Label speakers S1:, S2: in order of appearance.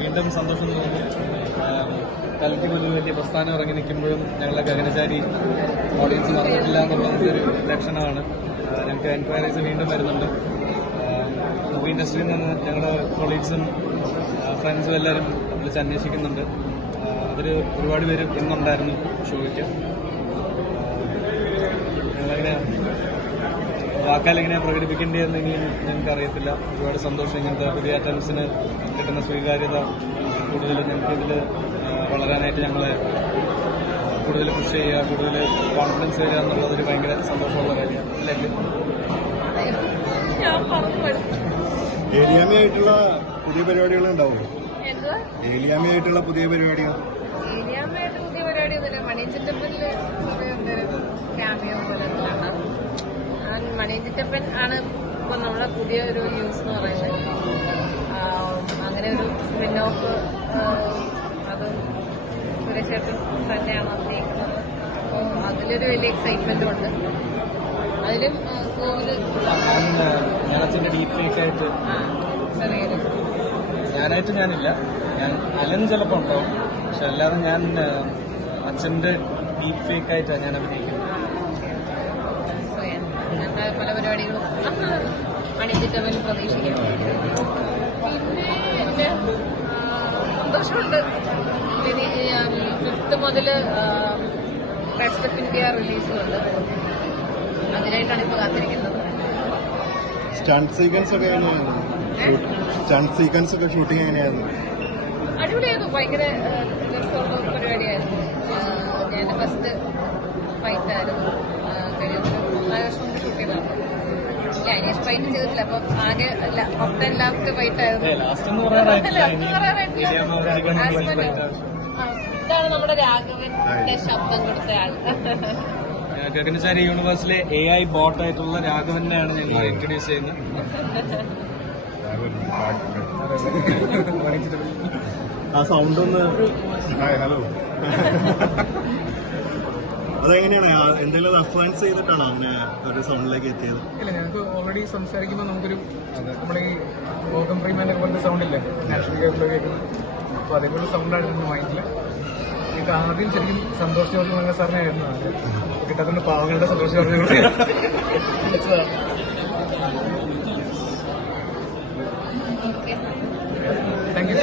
S1: വീണ്ടും സന്തോഷം തോന്നുന്നു
S2: കലയ്ക്ക് ഒരു വലിയ പ്രസ്ഥാനം ഇറങ്ങി നിൽക്കുമ്പോഴും ഞങ്ങളെ ഗഗനചാരി ഓഡിയൻസ് മറന്നിട്ടില്ല എന്നുള്ളത് ഒരു ലക്ഷണമാണ്. ഞങ്ങൾക്ക് എൻക്വയറീസ് വീണ്ടും വരുന്നുണ്ട്. മൂവി ഇൻഡസ്ട്രിയിൽ നിന്ന് ഞങ്ങളുടെ കൊളീഗ്സും ഫ്രണ്ട്സും എല്ലാവരും വിളിച്ച് അന്വേഷിക്കുന്നുണ്ട്. അവർ അതിൽ ഒരുപാട് പേര് ഇന്നുണ്ടായിരുന്നു ഷോയ്ക്ക്. ഞങ്ങളങ്ങനെ വാക്കാൽ എങ്ങനെയാണ് പ്രകടിപ്പിക്കേണ്ടതെന്ന് ഇനിയും ഞങ്ങൾക്ക് അറിയത്തില്ല ഒരുപാട് സന്തോഷം ഇങ്ങനത്തെ പുതിയ അറ്റംപ്സിന് കിട്ടുന്ന സ്വീകാര്യത കൂടുതൽ ഞങ്ങൾക്ക് ഇതിൽ വളരാനായിട്ട് ഞങ്ങളെ കൂടുതൽ പുഷ് ചെയ്യുക കൂടുതൽ കോൺഫിഡൻസ് തരിക എന്നുള്ളത് ഒരു ഭയങ്കര സന്തോഷമുള്ള കാര്യമാണ്. അല്ലേ
S1: ഞാൻ പറഞ്ഞു പഠിച്ചു
S3: ഏലിയാമയായിട്ടുള്ള പുതിയ പരിപാടികൾ ഉണ്ടാവും ഏലിയാമയായിട്ടുള്ള പുതിയ പരിപാടികൾ?
S1: ഏലിയാമയായിട്ട് പുതിയ പരിപാടിയൊന്നുമില്ല. മണിയഞ്ചിറ്റപ്പനിൽ എന്തെങ്കിലും ക്യാമിയോ പോലെ. മണിയഞ്ചിറ്റപ്പൻ ആണ് ഇപ്പൊ നമ്മുടെ പുതിയ ഒരു ന്യൂസ് എന്ന് പറയുന്നത്. അങ്ങനെ ഒരു സ്പിൻ ഓഫ് അത് സുരക്ഷേട്ടൻ തന്നെയാണ് അഭിനയിക്കുന്നത്. അപ്പോൾ അതിലൊരു വലിയ എക്സൈറ്റ്മെന്റും ഉണ്ട്. അതിലും ചെറിയൊരു
S2: ഞാനായിട്ട് ഞാനില്ല. ഞാൻ അലൻ ചിലപ്പോൾ ഉണ്ടാവും. പക്ഷെ അല്ലാതെ ഞാൻ അച്ഛന്റെ ഡീപ് ഫേക്ക് ആയിട്ടാണ് ഞാൻ അഭിനയിക്കുന്നത്.
S1: പല പരിപാടികളും മണിച്ചിട്ടവൻ പ്രതീക്ഷിക്കാം. പിന്നെ എന്റെ ആ, സന്തോഷമുണ്ട്. ഫിഫ്ത്ത് മുതൽ റെസ്റ്റ് ഓഫ് ഇന്ത്യ റിലീസുണ്ട് അതിനായിട്ടാണ് ഇപ്പോൾ കാത്തിരിക്കുന്നത്.
S3: സ്റ്റണ്ട് സീക്വൻസ് ഒക്കെ എങ്ങനെയായിരുന്നു? സ്റ്റണ്ട് സീക്വൻസ് ഒക്കെ ഷൂട്ടിംഗ് എങ്ങനെയായിരുന്നു?
S1: അടിപൊളിയായിരുന്നു. ഭയങ്കര രസമുള്ള പരിപാടിയായിരുന്നു. ഞാൻ ഫസ്റ്റ് ഫൈറ്റ് ആയിരുന്നു. അനീഷ് ചെയ്തിട്ടില്ല. അപ്പം ആകെ അല്ല ലാസ്റ്റ് ഫൈറ്റ് ആയിരുന്നു. ഇതാണ് നമ്മുടെ രാഘവന്റെ ശബ്ദം കൊടുത്ത ആൾ.
S2: ഗഗനചാരി യൂണിവേഴ്സിലെ എ ഐ ബോട്ട് ആയിട്ടുള്ള രാഘവനെയാണ് ഞങ്ങൾ ഇൻട്രൊഡ്യൂസ് ചെയ്യുന്നത്.
S3: ആ സൗണ്ട് ഒന്ന് ഹലോ അതെങ്ങനെയാണ്? എന്തെങ്കിലും റെഫറൻസ് ചെയ്തിട്ടാണോ അങ്ങനെ ഒരു സൗണ്ടിലേക്ക് എത്തിയത്?
S4: ഇല്ല ഞങ്ങൾക്ക് ഓൾറെഡി സംസാരിക്കുമ്പോൾ നമുക്കൊരു നമ്മുടെ ഈ ഗോതം ഫ്രീമാന്റെ പോലത്തെ സൗണ്ട് ഇല്ലേ? നാഷണൽ കേബിൾ കേൾക്കുന്നത് അപ്പോൾ അതേപോലെ സൗണ്ടാണ് നമ്മൾ മൈൻഡിൽ ഇത് ആദ്യം ശരിക്കും സന്തോഷ് ജോർജ് മംഗ സാറിനെ ആയിരുന്നു കിട്ടാത്തതുകൊണ്ട് പാവങ്ങളുടെ സന്തോഷ് ജോർജ് താങ്ക് യു